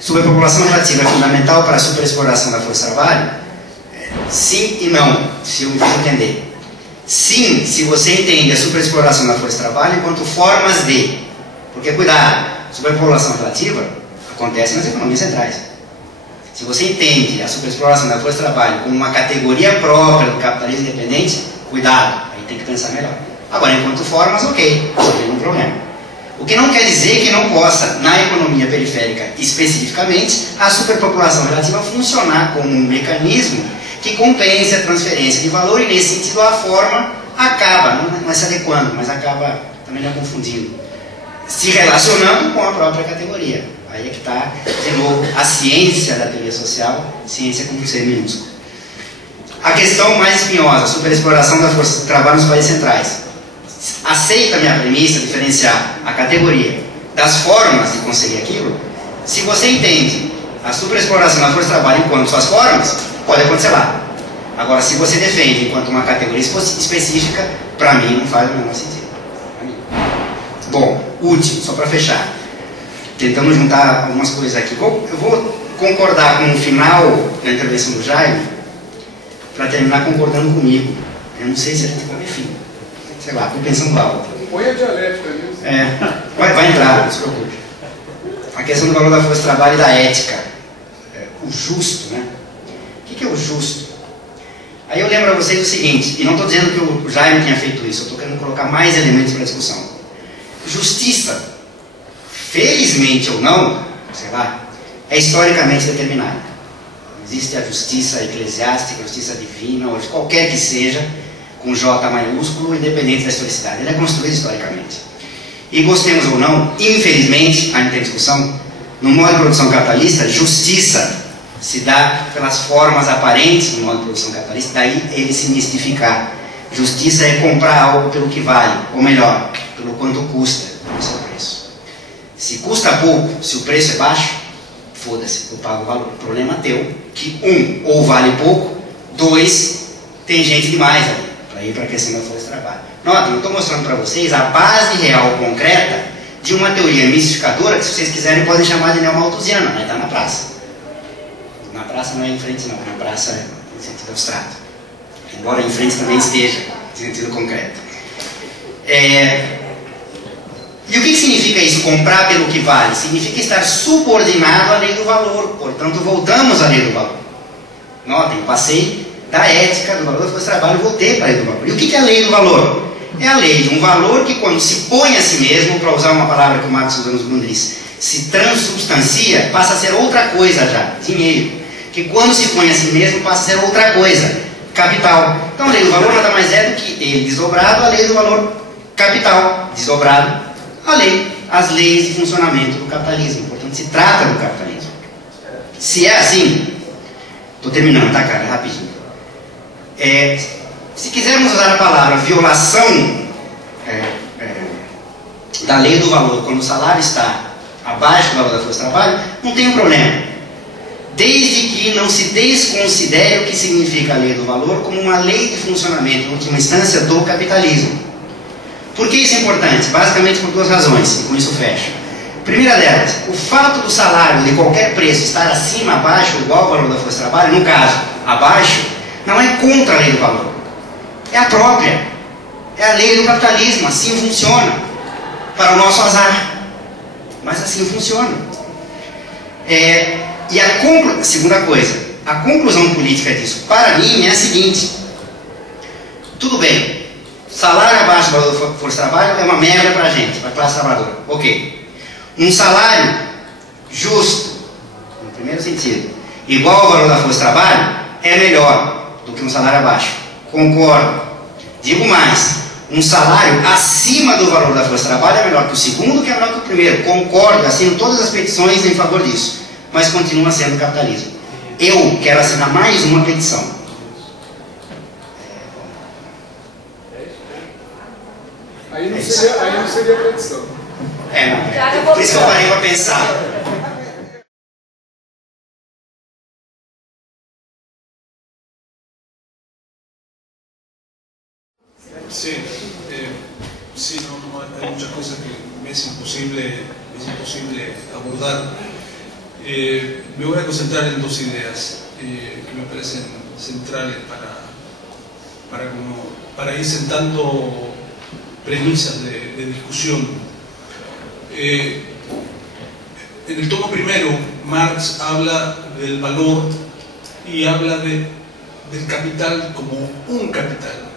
Superpopulação relativa é fundamental para a superexploração da força de trabalho? Sim e não, se eu entender. Sim, se você entende a superexploração da força de trabalho enquanto formas de. Porque, cuidado, superpopulação relativa acontece nas economias centrais. Se você entende a superexploração da força de trabalho como uma categoria própria do capitalismo independente, cuidado, aí tem que pensar melhor. Agora, enquanto formas, ok, não tem nenhum problema. O que não quer dizer que não possa, na economia periférica especificamente, a superpopulação relativa funcionar como um mecanismo que compense a transferência de valor, e nesse sentido a forma acaba, não é se adequando, mas acaba também não confundindo, se relacionando com a própria categoria. Aí é que está, de novo, a ciência da teoria social, ciência com C minúsculo. A questão mais espinhosa, superexploração da força de trabalho nos países centrais. Aceita a minha premissa, diferenciar a categoria das formas de conseguir aquilo? Se você entende a superexploração da força de trabalho enquanto suas formas, pode acontecer lá. Agora, se você defende enquanto uma categoria específica, para mim não faz o menor sentido. Bom, último, só para fechar. Tentamos juntar algumas coisas aqui. Eu vou concordar com o final da intervenção do Jaime, para terminar concordando comigo. Eu não sei se a gente vai, enfim. Sei lá, estou pensando alto. Põe a dialética nisso. Vai entrar, não se preocupe. A questão do valor da força de trabalho e da ética. O justo, né? O que é o justo? Aí eu lembro a vocês o seguinte, e não estou dizendo que o Jaime tenha feito isso, eu estou querendo colocar mais elementos para a discussão. Justiça, felizmente ou não, sei lá, é historicamente determinada. Existe a justiça eclesiástica, a justiça divina, ou qualquer que seja, com J maiúsculo, independente da historicidade. Ele é construído historicamente. E gostemos ou não, infelizmente, ainda tem discussão, no modo de produção capitalista, justiça se dá pelas formas aparentes no modo de produção capitalista, daí ele se mistificar. Justiça é comprar algo pelo que vale, ou melhor, pelo quanto custa, pelo seu preço. Se custa pouco, se o preço é baixo, foda-se, eu pago o valor. O problema é teu, que ou vale pouco, tem gente demais ali, para ir para a questão da força de trabalho. Nota, eu estou mostrando para vocês a base real, concreta, de uma teoria mistificadora, que se vocês quiserem podem chamar de neomalthusiana, mas está na praça. Na praça não é em frente não, na praça é em sentido abstrato. Embora em frente também esteja, em sentido concreto. E o que significa isso, comprar pelo que vale? Significa estar subordinado à lei do valor, portanto voltamos à lei do valor. Notem, passei da ética, do valor da força de trabalho, voltei para a lei do valor. E o que é a lei do valor? É a lei de um valor que, quando se põe a si mesmo, para usar uma palavra que o Marx usa nos Grundrisse, se transubstancia, passa a ser outra coisa já, dinheiro. Que quando se põe a si mesmo, passa a ser outra coisa, capital. Então a lei do valor nada mais é do que ele desdobrado, a lei do valor capital, desdobrado, as leis de funcionamento do capitalismo. Portanto, se trata do capitalismo. Se é assim, estou terminando, tá, cara? Rapidinho. Se quisermos usar a palavra violação da lei do valor, quando o salário está abaixo do valor da força de trabalho, não tem um problema. Desde que não se desconsidere o que significa a lei do valor como uma lei de funcionamento, em última instância, do capitalismo. Por que isso é importante? Basicamente por duas razões, e com isso fecho. Primeira delas, o fato do salário de qualquer preço estar acima, abaixo, igual ao valor da força de trabalho, no caso, abaixo, não é contra a lei do valor. É a própria. É a lei do capitalismo, assim funciona. Para o nosso azar. Mas assim funciona. E a segunda coisa, a conclusão política disso, para mim, é a seguinte. Tudo bem, salário abaixo do valor da força de trabalho é uma merda para a gente, para a classe trabalhadora. Ok. Um salário justo, no primeiro sentido, igual ao valor da força de trabalho, é melhor do que um salário abaixo. Concordo. Digo mais, um salário acima do valor da força de trabalho é melhor que o segundo, que é melhor que o primeiro. Concordo, assino todas as petições em favor disso. Mas continua sendo capitalismo. Eu quero assinar mais uma petição. Aí não seria petição. Não. Por isso que eu parei para pensar. Sí, no hay muchas cosas que me es imposible abordar. Me voy a concentrar en dos ideas que me parecen centrales para ir sentando premisas de discusión. En el tomo primero, Marx habla del valor y habla del capital como un capital.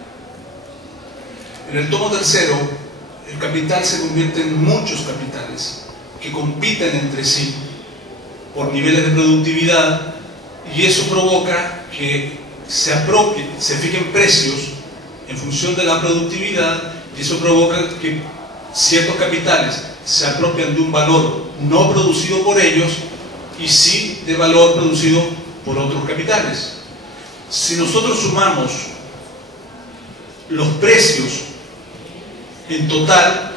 En el tomo tercero, el capital se convierte en muchos capitales que compiten entre sí por niveles de productividad, y eso provoca que se fijen precios en función de la productividad, y eso provoca que ciertos capitales se apropian de un valor no producido por ellos y sí de valor producido por otros capitales. Si nosotros sumamos los precios en total,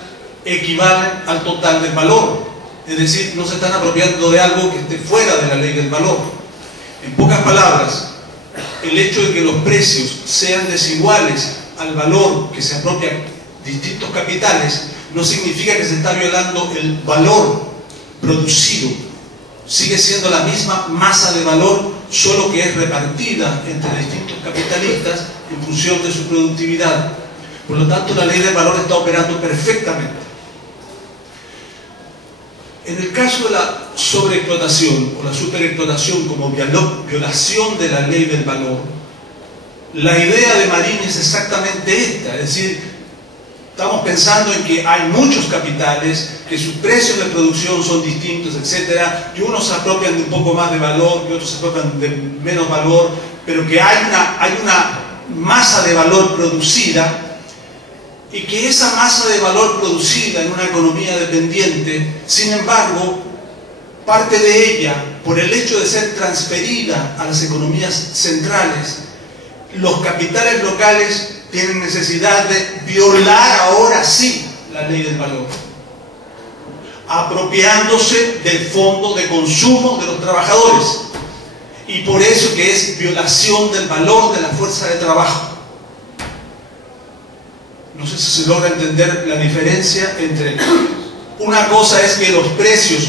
equivalen al total del valor. Es decir, no se están apropiando de algo que esté fuera de la ley del valor. En pocas palabras, el hecho de que los precios sean desiguales al valor que se apropian distintos capitales no significa que se está violando el valor producido. Sigue siendo la misma masa de valor, solo que es repartida entre distintos capitalistas en función de su productividad. Por lo tanto, la ley del valor está operando perfectamente. En el caso de la sobreexplotación o la superexplotación como violación de la ley del valor, la idea de Marín es exactamente esta, es decir, estamos pensando en que hay muchos capitales, que sus precios de producción son distintos, etcétera, que unos se apropian de un poco más de valor, que otros se apropian de menos valor, pero que hay una masa de valor producida, y que esa masa de valor producida en una economía dependiente, sin embargo, parte de ella, por el hecho de ser transferida a las economías centrales, los capitales locales tienen necesidad de violar ahora sí la ley del valor, apropiándose del fondo de consumo de los trabajadores, y por eso que es violación del valor de la fuerza de trabajo. No sé si se logra entender la diferencia entre una cosa es que los precios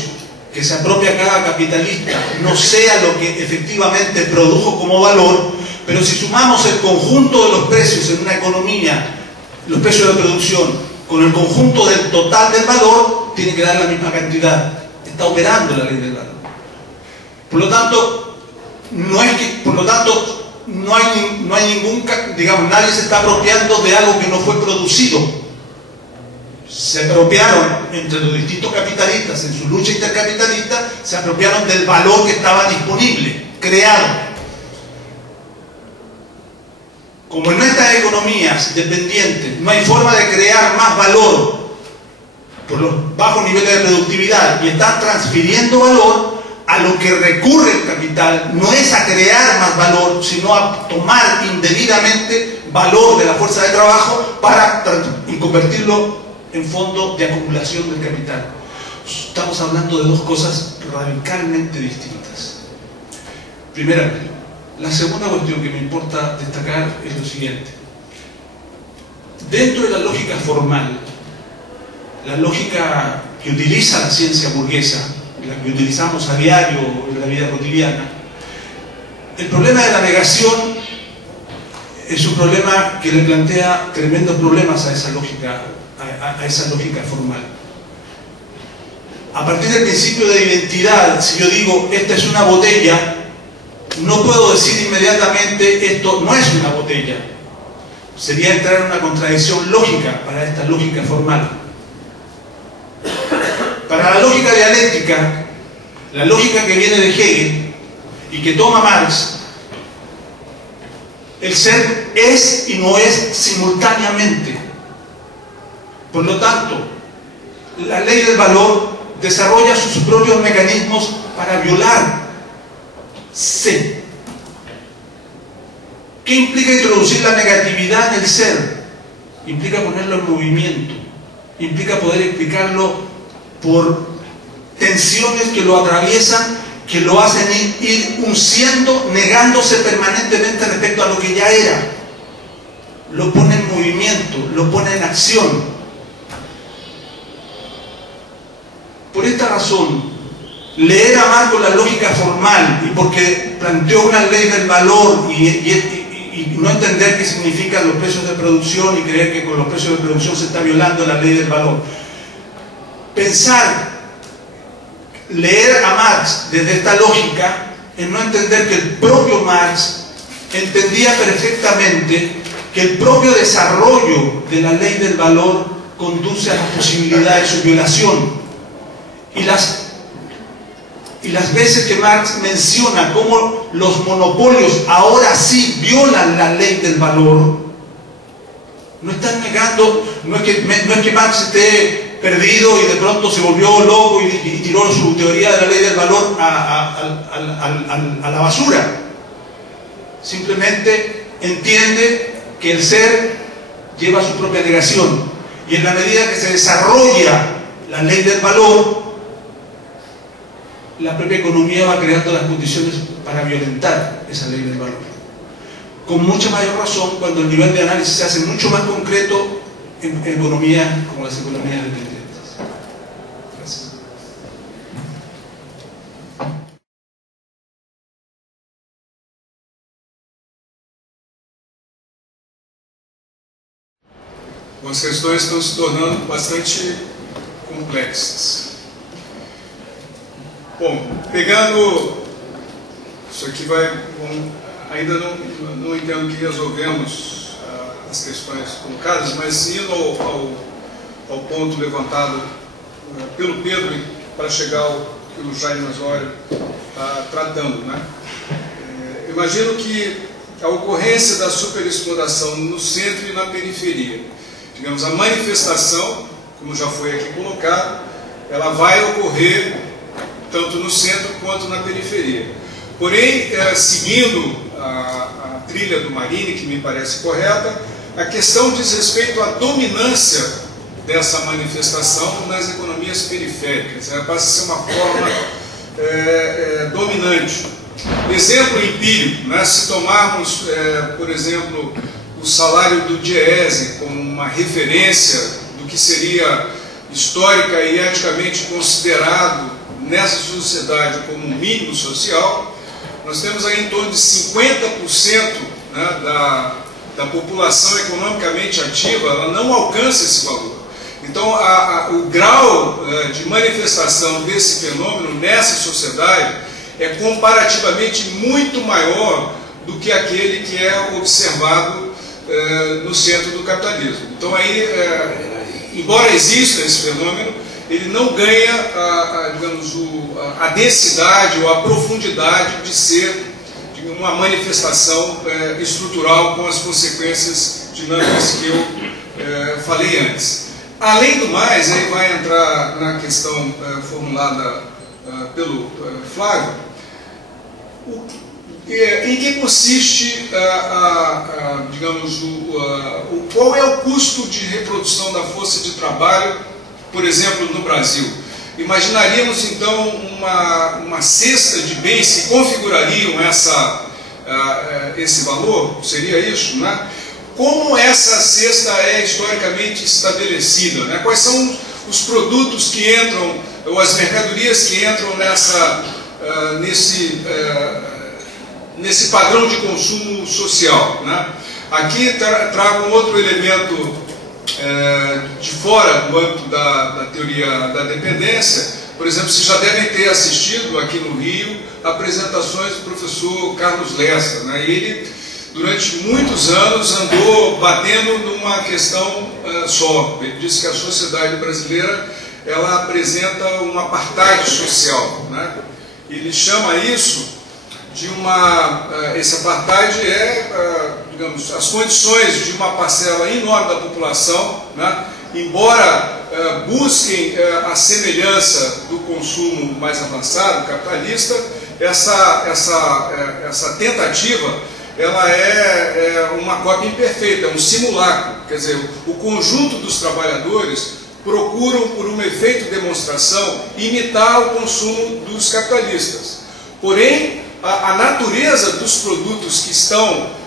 que se apropia cada capitalista no sea lo que efectivamente produjo como valor, pero si sumamos el conjunto de los precios en una economía, los precios de producción, con el conjunto del total del valor, tiene que dar la misma cantidad. Está operando la ley del valor. Por lo tanto, no hay ningún, digamos, nadie se está apropiando de algo que no fue producido. Se apropiaron entre los distintos capitalistas en su lucha intercapitalista, se apropiaron del valor que estaba disponible, creado. Como en nuestras economías dependientes no hay forma de crear más valor por los bajos niveles de productividad y están transfiriendo valor, a lo que recurre el capital no es a crear más valor, sino a tomar indebidamente valor de la fuerza de trabajo para convertirlo en fondo de acumulación del capital. Estamos hablando de dos cosas radicalmente distintas. Primera, la segunda cuestión que me importa destacar es lo siguiente. Dentro de la lógica formal, la lógica que utiliza la ciencia burguesa, la que utilizamos a diario en la vida cotidiana, el problema de la negación es un problema que le plantea tremendos problemas a esa lógica formal. A partir del principio de identidad, si yo digo esta es una botella, no puedo decir inmediatamente esto no es una botella. Sería entrar en una contradicción lógica para esta lógica formal. Para la lógica dialéctica, la lógica que viene de Hegel y que toma Marx, el ser es y no es simultáneamente. Por lo tanto, la ley del valor desarrolla sus propios mecanismos para violarse. ¿Qué implica introducir la negatividad en el ser? Implica ponerlo en movimiento, implica poder explicarlo por tensiones que lo atraviesan, que lo hacen ir unciendo, negándose permanentemente respecto a lo que ya era. Lo pone en movimiento, lo pone en acción. Por esta razón, leer a Marx con la lógica formal y porque planteó una ley del valor y no entender qué significan los precios de producción y creer que con los precios de producción se está violando la ley del valor. Pensar, leer a Marx desde esta lógica es no entender que el propio Marx entendía perfectamente que el propio desarrollo de la ley del valor conduce a la posibilidad de su violación. Y las veces que Marx menciona cómo los monopolios ahora sí violan la ley del valor, no están negando, no es que Marx esté perdido y de pronto se volvió loco y tiró su teoría de la ley del valor a la basura. Simplemente entiende que el ser lleva su propia negación, y en la medida que se desarrolla la ley del valor, la propia economía va creando las condiciones para violentar esa ley del valor. Con mucha mayor razón cuando el nivel de análisis se hace mucho más concreto en economía como las economías dependientes. Gracias. As questões estão se tornando bastante complexas. Bom, pegando isso aqui ainda não entendo que resolvemos as questões colocadas, mas indo ao ponto levantado pelo Pedro para chegar ao que o Jaime Masório está tratando, né? Imagino que a ocorrência da superexploração no centro e na periferia, digamos, a manifestação, como já foi aqui colocado, ela vai ocorrer tanto no centro quanto na periferia. Porém, seguindo a trilha do Marini, que me parece correta, a questão diz respeito à dominância dessa manifestação nas economias periféricas. Ela passa a ser uma forma dominante. Exemplo empírico, né? Se tomarmos, por exemplo, o salário do Diese como uma referência do que seria histórica e eticamente considerado nessa sociedade como um mínimo social, nós temos aí em torno de 50%, né, da população economicamente ativa, ela não alcança esse valor. Então, o grau de manifestação desse fenômeno nessa sociedade é comparativamente muito maior do que aquele que é observado no centro do capitalismo. Então, aí, embora exista esse fenômeno, ele não ganha, digamos, a densidade ou a profundidade de ser uma manifestação estrutural com as consequências dinâmicas que eu falei antes. Além do mais, aí vai entrar na questão formulada pelo Flávio, em que consiste, digamos, qual é o custo de reprodução da força de trabalho, por exemplo, no Brasil. Imaginaríamos então uma cesta de bens que configurariam esse valor, seria isso, né? Como essa cesta é historicamente estabelecida, né? Quais são os produtos que entram, ou as mercadorias que entram nesse padrão de consumo social, né? Aqui trago um outro elemento de fora do âmbito da teoria da dependência. Por exemplo, vocês já devem ter assistido aqui no Rio apresentações do professor Carlos Lessa, né? Ele, durante muitos anos, andou batendo numa questão só. Ele disse que a sociedade brasileira ela apresenta um apartheid social, né? Ele chama isso de esse apartheid digamos, as condições de uma parcela enorme da população, né? Embora busquem a semelhança do consumo mais avançado, capitalista, essa tentativa ela é uma cópia imperfeita, é um simulacro. Quer dizer, o conjunto dos trabalhadores procuram, por um efeito de demonstração, imitar o consumo dos capitalistas. Porém, a natureza dos produtos que estão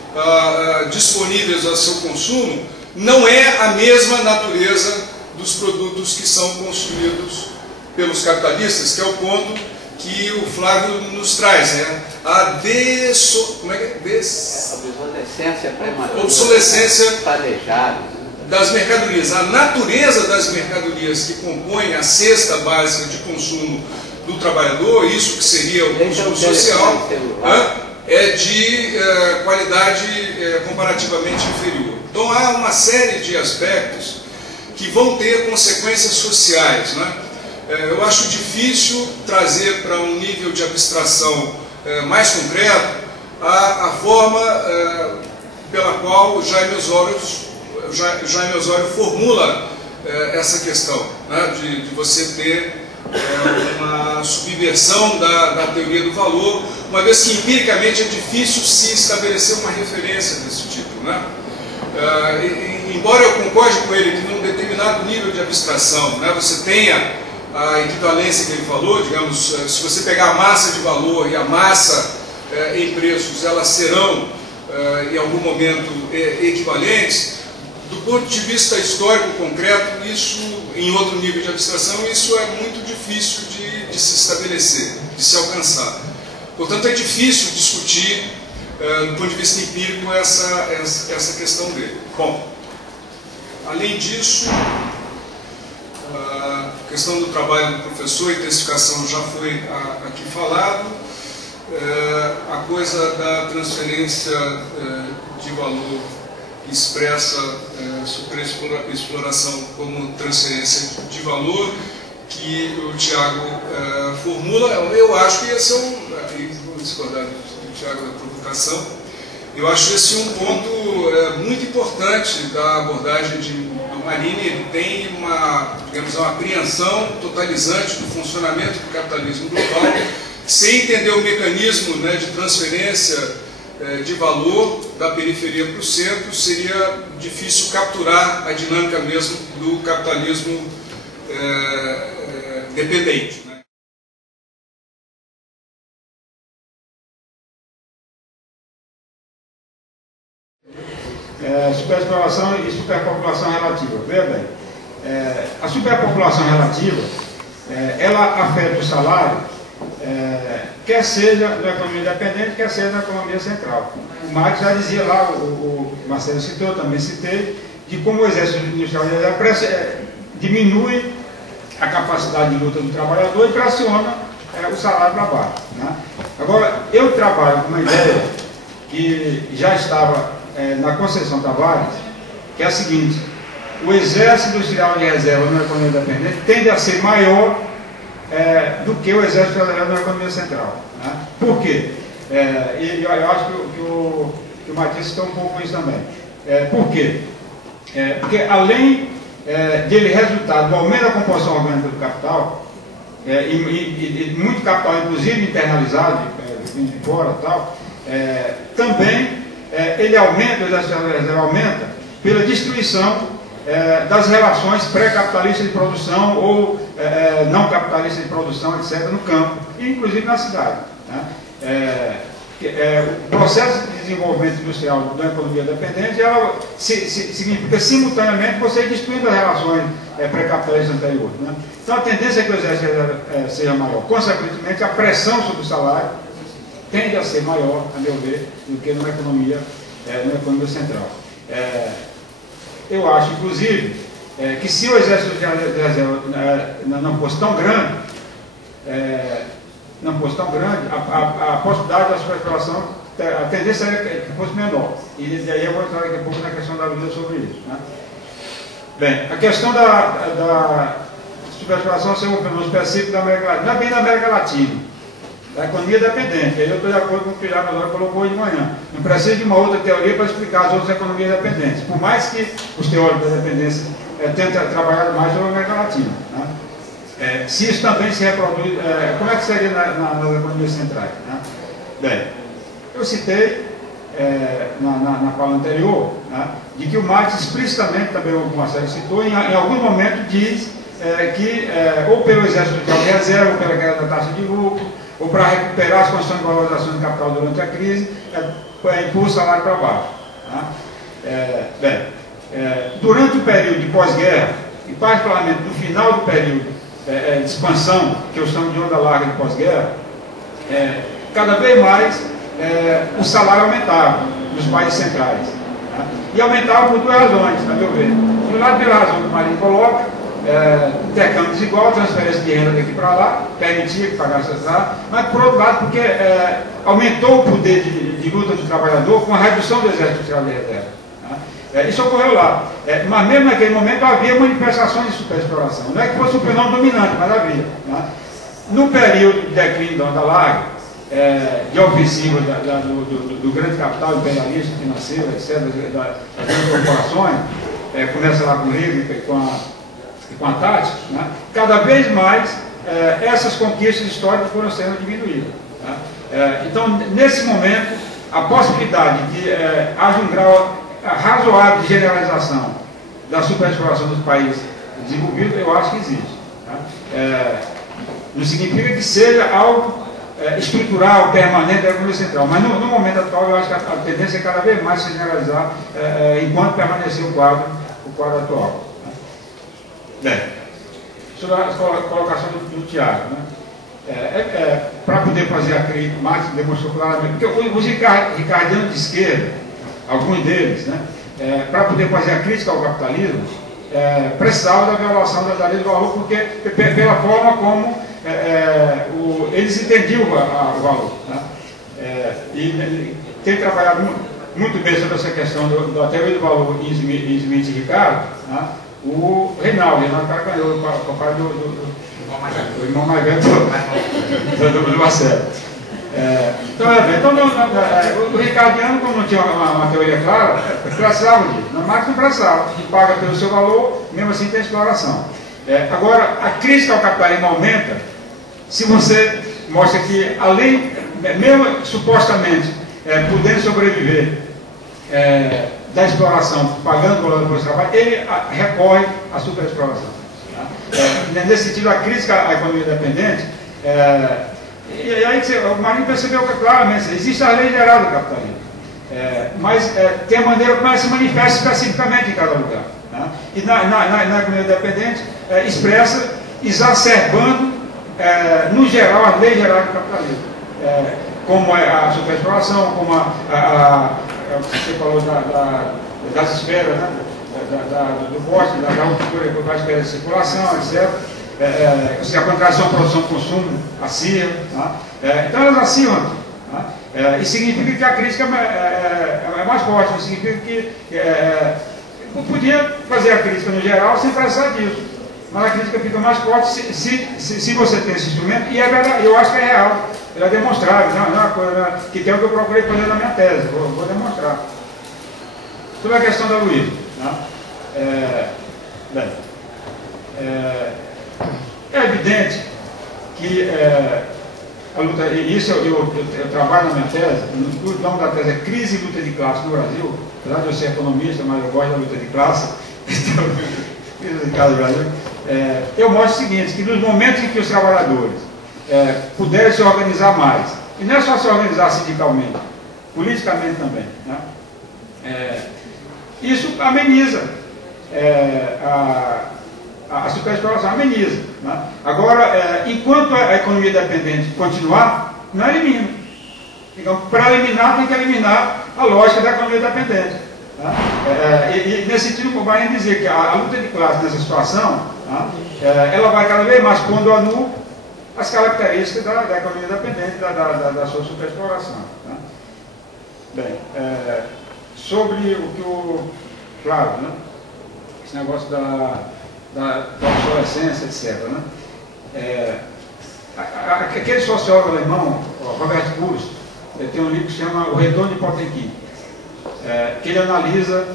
disponíveis ao seu consumo não é a mesma natureza dos produtos que são consumidos pelos capitalistas, que é o ponto que o Flávio nos traz, né? Como é que é? Obsolescência prematura. Obsolescência planejada das mercadorias. A natureza das mercadorias que compõem a cesta básica de consumo do trabalhador, isso que seria o consumo social, é de qualidade comparativamente inferior. Então há uma série de aspectos que vão ter consequências sociais, né? Eu acho difícil trazer para um nível de abstração mais concreto a forma pela qual Jaime Osório formula essa questão, né? De você ter uma subversão da teoria do valor, uma vez que empiricamente é difícil se estabelecer uma referência desse tipo, né? Embora eu concorde com ele que num determinado nível de abstração, né, você tenha a equivalência que ele falou, digamos, se você pegar a massa de valor e a massa em preços, elas serão em algum momento equivalentes. Do ponto de vista histórico concreto, isso, em outro nível de abstração, isso é muito difícil de se estabelecer, de se alcançar. Portanto, é difícil discutir, do ponto de vista empírico, essa questão dele. Bom, além disso, a questão do trabalho do professor, intensificação já foi aqui falado, a coisa da transferência de valor expressa superexploração como transferência de valor, que o Tiago formula. Eu acho que esse é vou discordar do Tiago da provocação, eu acho esse um ponto muito importante da abordagem do Marini. Ele tem digamos, uma apreensão totalizante do funcionamento do capitalismo global, sem entender o mecanismo, né, de transferência de valor da periferia para o centro, seria difícil capturar a dinâmica mesmo do capitalismo dependente, né? Superexploração e superpopulação relativa. Veja bem, a superpopulação relativa, ela afeta o salário, quer seja na economia independente, quer seja na economia central. O Marx já dizia lá, o Marcelo citou, eu também citei, de como o exército industrial diminui a capacidade de luta do trabalhador e pressiona o salário para baixo, né? Agora, eu trabalho com uma ideia que já estava na Conceição Tavares, que é a seguinte: o exército industrial de reserva na economia independente tende a ser maior do que o exército federal na economia central, né? Por quê? E eu acho que o Matias citou um pouco isso também. Por quê? Porque além dele resultar do aumento da composição orgânica do capital, e muito capital, inclusive internalizado, vindo de fora e tal, também ele aumenta, o exército de reserva aumenta pela destruição das relações pré-capitalistas de produção ou não capitalistas de produção, etc., no campo, e inclusive na cidade, né? O processo de desenvolvimento industrial da economia dependente significa simultaneamente você destruindo as relações pré-capitalistas anteriores, né? Então a tendência é que o exército seja maior. Consequentemente, a pressão sobre o salário tende a ser maior, a meu ver, do que numa economia central. Eu acho, inclusive, que se o exército de reserva não fosse tão grande, a possibilidade da superexploração, a tendência era que fosse menor. E daí eu vou entrar daqui a pouco na questão da vida sobre isso, né? Bem, a questão da superexploração ser um fenômeno específico da América Latina, não é bem da América Latina, da economia dependente. Aí eu estou de acordo com o que o Tiago Osório colocou hoje de manhã. Não precisa de uma outra teoria para explicar as outras economias dependentes, por mais que os teóricos da dependência tentem trabalhar mais sobre a América Latina, né? Se isso também se reproduz, como é que seria nas economias centrais, né? Bem, eu citei na fala anterior, né, de que o Marx explicitamente, também o Marcelo citou, em algum momento diz que ou pelo exército de reserva, ou pela queda da taxa de lucro, ou para recuperar as condições de valorização do capital durante a crise, impor o salário para baixo, né? Durante o período de pós-guerra, e particularmente no final do período de expansão, que eu chamo de onda larga de pós-guerra, cada vez mais o salário aumentava nos países centrais. Tá? E aumentava por duas razões, a meu ver. De um lado, pela razão que o Marinho coloca, intercâmbio desigual, transferência de renda daqui para lá, permitia que pagasse essa salário, mas por outro lado, porque aumentou o poder de luta do trabalhador com a redução do exército social de reserva. Tá? Isso ocorreu lá. Mas mesmo naquele momento havia manifestações de superexploração. Não é que fosse um fenômeno dominante, mas havia. Tá? No período de declínio da onda larga, de ofensiva do grande capital imperialista, financeiro, etc., das grandes corporações, começa lá com o Reagan e com a Tati, né? Cada vez mais essas conquistas históricas foram sendo diminuídas. Tá? Então, nesse momento, a possibilidade de haja um grau razoável de generalização da superexploração dos países desenvolvidos, eu acho que existe. Tá? Não significa que seja algo estrutural, permanente da economia central, mas no momento atual eu acho que a tendência é cada vez mais se generalizar enquanto permanecer o quadro atual. Bem, sobre a colocação do Tiago, né? Para poder fazer a crítica, Marx demonstrou claramente, porque os ricardianos de esquerda, alguns deles, né, para poder fazer a crítica ao capitalismo, precisavam da violação da lei do valor, porque pela forma como eles entendiam o valor. Tá? E tem trabalhado muito bem sobre essa questão da teoria do valor em Smith e Ricardo, tá? O Reinaldo Carcanhou, o papai do irmão mais velho do Marcelo. Então, o ricardiano, como não tinha uma teoria clara, precisava disso. Na Marx não precisava, paga pelo seu valor, mesmo assim tem exploração. Agora, a crítica ao capitalismo aumenta se você mostra que, além, mesmo supostamente, podendo sobreviver da exploração, pagando o valor do trabalho, ele recorre à superexploração. Tá? Nesse sentido, a crítica à economia dependente, e aí o Marinho percebeu que claramente existe a lei geral do capitalismo, mas tem a maneira como ela se manifesta especificamente em cada lugar. Tá? E na economia dependente, expressa exacerbando, no geral, a lei geral do capitalismo, como a superexploração, como você falou das esferas, né? do bosque, da cultura, da esfera de circulação, etc. A contradição produção-consumo acirra. Tá? Então elas acirram. Tá? E significa que a crítica é mais forte, significa que podia fazer a crítica no geral sem precisar disso. Mas a crítica fica mais forte se você tem esse instrumento, e é verdade, eu acho que é real, é demonstrável, não é uma coisa que tem o que eu procurei fazer na minha tese, vou demonstrar. Sobre a questão da Luísa, né? É evidente que a luta, e isso eu trabalho na minha tese, o nome da tese é Crise e Luta de Classe no Brasil, apesar de eu ser economista, mas eu gosto da luta de classe, crise de classe no Brasil. Eu mostro o seguinte, que nos momentos em que os trabalhadores puderem se organizar mais, e não é só se organizar sindicalmente, politicamente também, né? Isso ameniza a superexploração, ameniza. Né? Agora, enquanto a economia dependente continuar, não elimina. Então, para eliminar, tem que eliminar a lógica da economia dependente. Tá? E nesse sentido, o Marinho dizer que a luta de classe nessa situação, tá? Ela vai cada vez mais pondo a nu as características da economia dependente, da sua superexploração. Tá? Bem, sobre o que claro, né? Esse negócio da obsolescência, etc. Né? Aquele sociólogo alemão, Robert Kurz, tem um livro que se chama O Retorno de Potemkin, que ele analisa,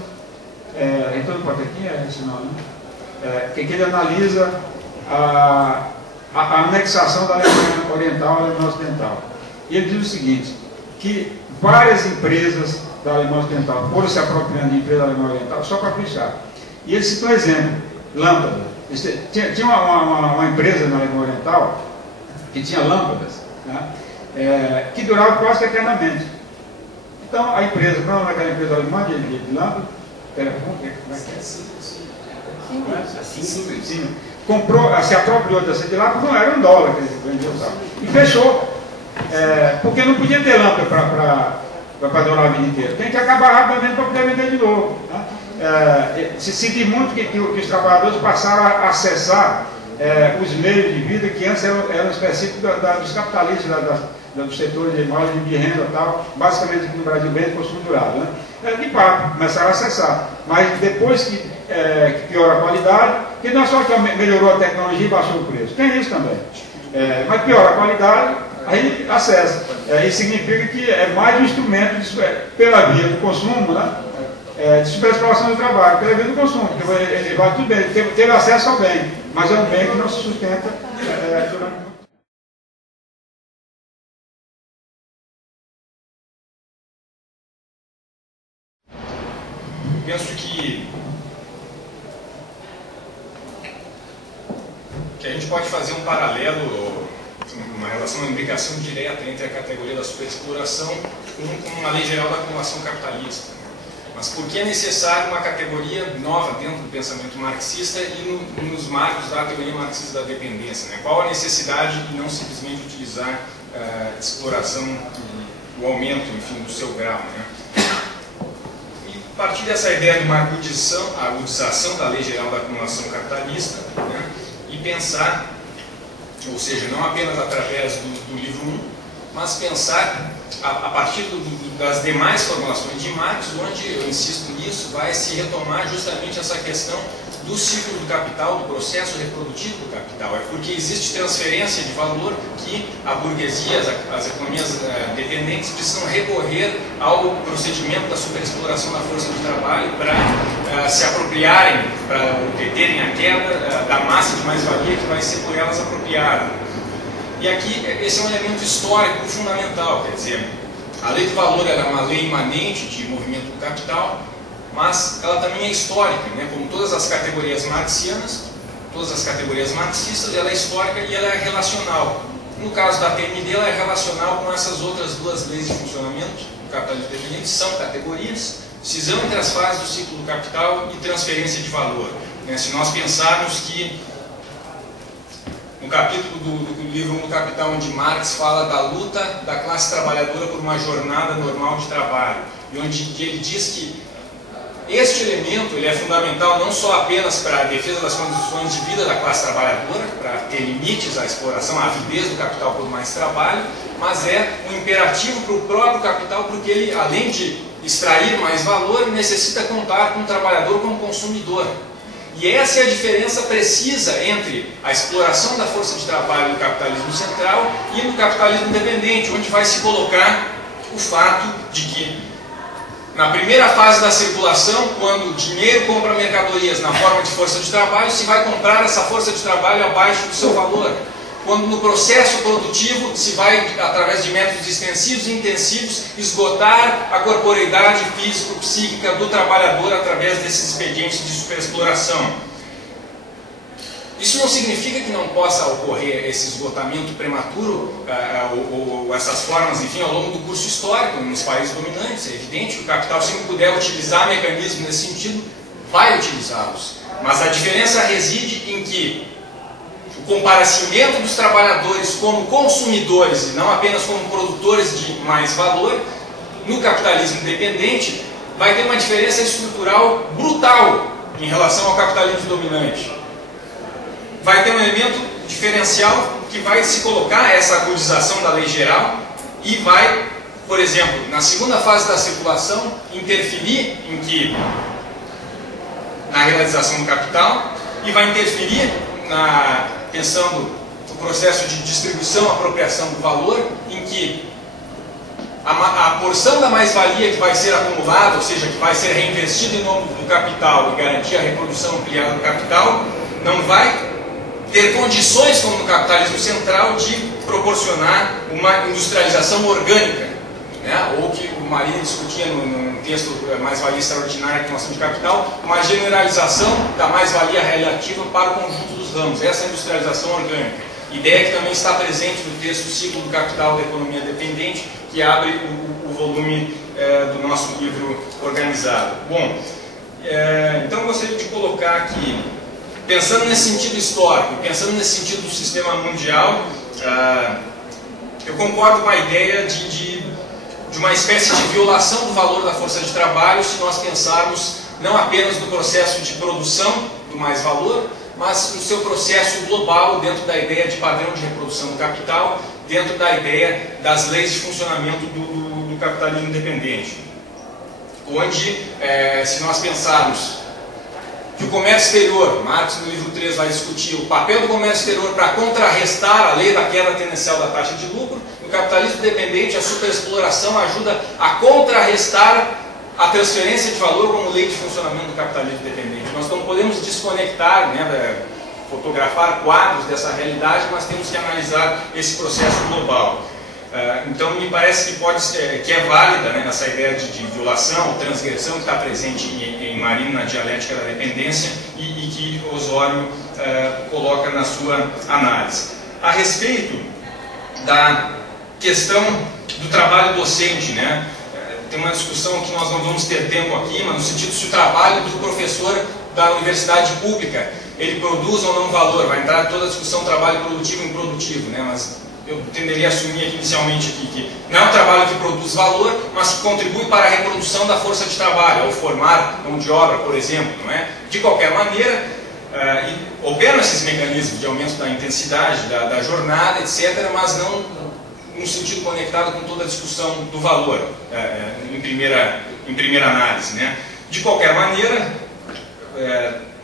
Retorno de Potemkin é esse nome, né? Que ele analisa a anexação da Alemanha Oriental à Alemanha Ocidental. E ele diz o seguinte, que várias empresas da Alemanha Ocidental foram se apropriando de empresas da Alemanha Oriental só para fechar. E ele citou um exemplo, lâmpada. Tinha uma empresa na Alemanha Oriental que tinha lâmpadas, né, que duravam quase que eternamente. Então a empresa, não naquela empresa alemã de lâmpada, telefone, como é que é? Sim. comprou, se apropriou dessa de lá, porque não era $1 que ele vendia o sal. E fechou. Porque não podia ter lâmpada para durar a vida inteira. Tem que acabar rapidamente para poder vender de novo. Né? Se diz muito que os trabalhadores passaram a acessar os meios de vida que antes eram específicos dos capitalistas, dos setores de margem de renda e tal, basicamente aqui no Brasil, bem de consumo durável. Né? De papo, começaram a acessar. Mas depois que piora a qualidade, que não é só que melhorou a tecnologia e baixou o preço, tem isso também. Mas piora a qualidade, aí acessa. Isso significa que é mais um instrumento pela via do consumo, né? De superexploração do trabalho, pela via do consumo, porque ele vai tudo bem, ele teve acesso ao bem, mas é um bem que não se sustenta durante muito. Penso que a gente pode fazer um paralelo, uma relação, uma imbricação direta entre a categoria da superexploração com uma lei geral da acumulação capitalista. Mas por que é necessário uma categoria nova dentro do pensamento marxista e nos marcos da teoria marxista da dependência? Né? Qual a necessidade de não simplesmente utilizar exploração e o aumento, enfim, do seu grau? Né? E a partir dessa ideia de uma agudização da lei geral da acumulação capitalista, né? E pensar, ou seja, não apenas através do livro 1, mas pensar a partir das demais formulações de Marx, onde, eu insisto nisso, vai se retomar justamente essa questão do ciclo do capital, do processo reprodutivo do capital. É porque existe transferência de valor que a burguesia, as economias dependentes precisam recorrer ao procedimento da superexploração da força de trabalho para se apropriarem, para obterem a queda da massa de mais-valia que vai ser por elas apropriada. E aqui, esse é um elemento histórico fundamental, quer dizer, a lei do valor é uma lei imanente de movimento do capital, mas ela também é histórica, né? Como todas as categorias marxianas, todas as categorias marxistas, ela é histórica e ela é relacional. No caso da TMD, ela é relacional com essas outras duas leis de funcionamento do capitalismo dependente, são categorias, cisão entre as fases do ciclo do capital e transferência de valor. Né? Se nós pensarmos que no capítulo do livro 1 do Capital, onde Marx fala da luta da classe trabalhadora por uma jornada normal de trabalho, e onde ele diz que este elemento ele é fundamental não só apenas para a defesa das condições de vida da classe trabalhadora, para ter limites à exploração, à avidez do capital por mais trabalho, mas é um imperativo para o próprio capital, porque ele, além de extrair mais valor, necessita contar com o trabalhador como consumidor. E essa é a diferença precisa entre a exploração da força de trabalho no capitalismo central e no capitalismo dependente, onde vai se colocar o fato de que, na primeira fase da circulação, quando o dinheiro compra mercadorias na forma de força de trabalho, se vai comprar essa força de trabalho abaixo do seu valor. Quando no processo produtivo se vai, através de métodos extensivos e intensivos, esgotar a corporeidade físico-psíquica do trabalhador através desses expedientes de superexploração. Isso não significa que não possa ocorrer esse esgotamento prematuro ou essas formas, enfim, ao longo do curso histórico nos países dominantes. É evidente que o capital, se puder utilizar mecanismos nesse sentido, vai utilizá-los. Mas a diferença reside em que o comparecimento dos trabalhadores como consumidores e não apenas como produtores de mais valor, no capitalismo dependente, vai ter uma diferença estrutural brutal em relação ao capitalismo dominante. Vai ter um elemento diferencial que vai se colocar essa agudização da lei geral e vai, por exemplo, na segunda fase da circulação, interferir em que na realização do capital e vai interferir pensando no processo de distribuição, apropriação do valor, em que a porção da mais-valia que vai ser acumulada, ou seja, que vai ser reinvestida em nome do capital e garantir a reprodução ampliada do capital, não vai ter condições, como no capitalismo central, de proporcionar uma industrialização orgânica, né? Ou que o Marini discutia no texto Mais-Valia Extraordinária e Acumulação de Capital, uma generalização da mais-valia relativa para o conjunto dos ramos, essa industrialização orgânica. Ideia que também está presente no texto Ciclo do Capital da Economia Dependente, que abre o volume do nosso livro organizado. Bom, então eu gostaria de colocar aqui pensando nesse sentido histórico, pensando nesse sentido do sistema mundial, eu concordo com a ideia de uma espécie de violação do valor da força de trabalho se nós pensarmos não apenas no processo de produção do mais-valor, mas no seu processo global dentro da ideia de padrão de reprodução do capital, dentro da ideia das leis de funcionamento do capitalismo independente. Onde, se nós pensarmos que o comércio exterior, Marx no livro 3 vai discutir o papel do comércio exterior para contrarrestar a lei da queda tendencial da taxa de lucro, no capitalismo dependente a superexploração ajuda a contrarrestar a transferência de valor como lei de funcionamento do capitalismo dependente. Nós não podemos desconectar, fotografar quadros dessa realidade, mas temos que analisar esse processo global. Então me parece que é válida, essa ideia de violação, transgressão que está presente em Marin na dialética da dependência e que Osório coloca na sua análise. A respeito da questão do trabalho docente, tem uma discussão que nós não vamos ter tempo aqui, mas no sentido se o trabalho do professor da universidade pública ele produz ou não valor, vai entrar toda a discussão trabalho produtivo e improdutivo, mas eu tenderia a assumir aqui inicialmente que não é um trabalho que produz valor, mas que contribui para a reprodução da força de trabalho, ao formar mão de obra, por exemplo. De qualquer maneira, operam esses mecanismos de aumento da intensidade, da jornada, etc., mas não no sentido conectado com toda a discussão do valor, em primeira análise. De qualquer maneira,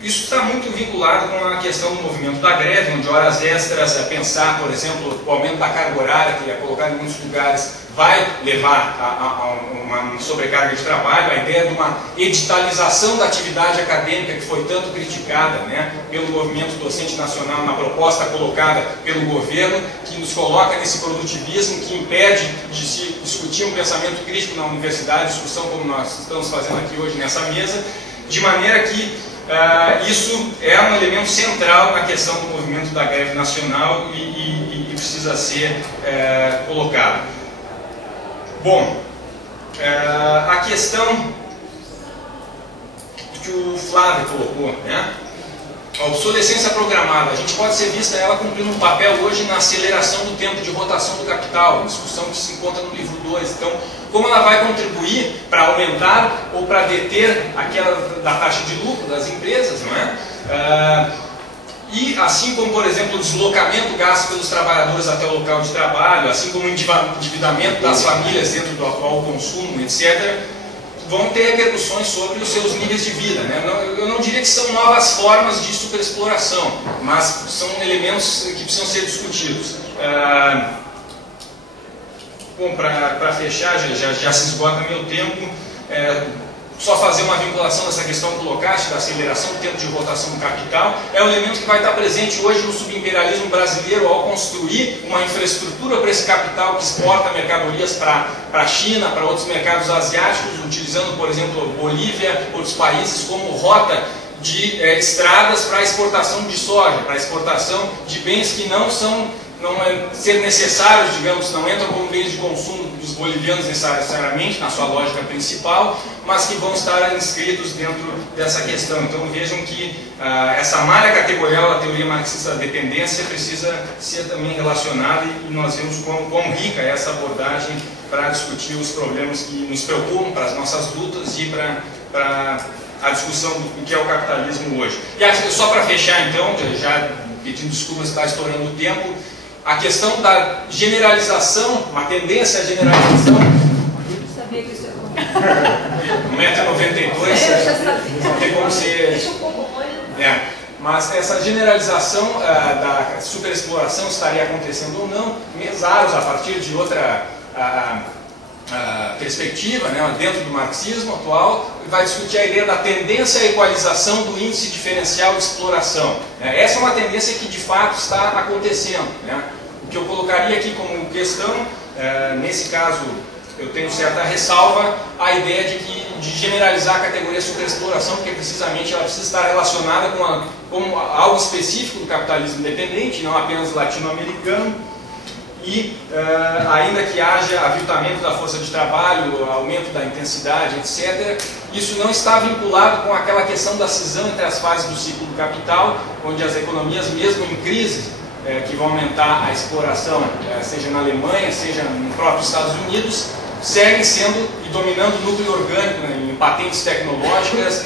isso está muito vinculado com a questão do movimento da greve, onde horas extras, pensar, por exemplo, o aumento da carga horária, que é colocado em muitos lugares, vai levar a uma sobrecarga de trabalho, a ideia de uma editalização da atividade acadêmica que foi tanto criticada pelo movimento docente nacional na proposta colocada pelo governo, que nos coloca nesse produtivismo, que impede de se discutir um pensamento crítico na universidade, discussão como nós estamos fazendo aqui hoje nessa mesa, de maneira que isso é um elemento central na questão do movimento da greve nacional e precisa ser colocado. Bom, a questão que o Flávio colocou, a obsolescência programada, a gente pode ser vista ela cumprindo um papel hoje na aceleração do tempo de rotação do capital, discussão que se encontra no livro 2. Então, como ela vai contribuir para aumentar ou para deter a queda da taxa de lucro das empresas, e assim como, por exemplo, o deslocamento gasto pelos trabalhadores até o local de trabalho, assim como o endividamento das famílias dentro do atual consumo, etc., vão ter repercussões sobre os seus níveis de vida. Eu não diria que são novas formas de superexploração, mas são elementos que precisam ser discutidos. Bom, para fechar, já se esgota meu tempo, só fazer uma vinculação dessa questão que colocaste, da aceleração do tempo de rotação do capital, é um elemento que vai estar presente hoje no subimperialismo brasileiro ao construir uma infraestrutura para esse capital que exporta mercadorias para a China, para outros mercados asiáticos, utilizando, por exemplo, Bolívia, outros países como rota de estradas para a exportação de soja, para a exportação de bens que não ser necessários, digamos, não entram como bens de consumo dos bolivianos necessariamente, na sua lógica principal, mas que vão estar inscritos dentro dessa questão. Então vejam que essa malha categorial da teoria marxista da dependência precisa ser também relacionada e nós vemos quão rica é essa abordagem para discutir os problemas que nos preocupam, para as nossas lutas e para a discussão do que é o capitalismo hoje. E só para fechar então, já pedindo desculpas se está estourando o tempo, a questão da generalização, uma tendência à generalização. Eu sabia que isso ia acontecer. 1,92m, não tem como ser. Deixa um pouco longe. Mas essa generalização da superexploração estaria acontecendo ou não, mesaros a partir de outra perspectiva, dentro do marxismo atual, vai discutir a ideia da tendência à equalização do índice diferencial de exploração. Essa é uma tendência que de fato está acontecendo. O que eu colocaria aqui como questão, nesse caso eu tenho certa ressalva, a ideia de generalizar a categoria superexploração, porque precisamente ela precisa estar relacionada com algo específico do capitalismo independente, não apenas latino-americano, e ainda que haja aviltamento da força de trabalho, aumento da intensidade, etc., isso não está vinculado com aquela questão da cisão entre as fases do ciclo do capital, onde as economias, mesmo em crise, que vão aumentar a exploração, seja na Alemanha, seja no próprio Estados Unidos, seguem sendo e dominando o núcleo orgânico, né, em patentes tecnológicas,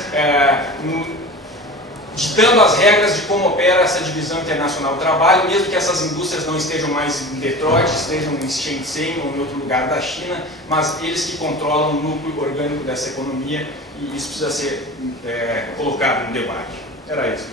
ditando as regras de como opera essa divisão internacional do trabalho, mesmo que essas indústrias não estejam mais em Detroit, estejam em Shenzhen ou em outro lugar da China, mas eles que controlam o núcleo orgânico dessa economia, e isso precisa ser colocado no debate. Era isso.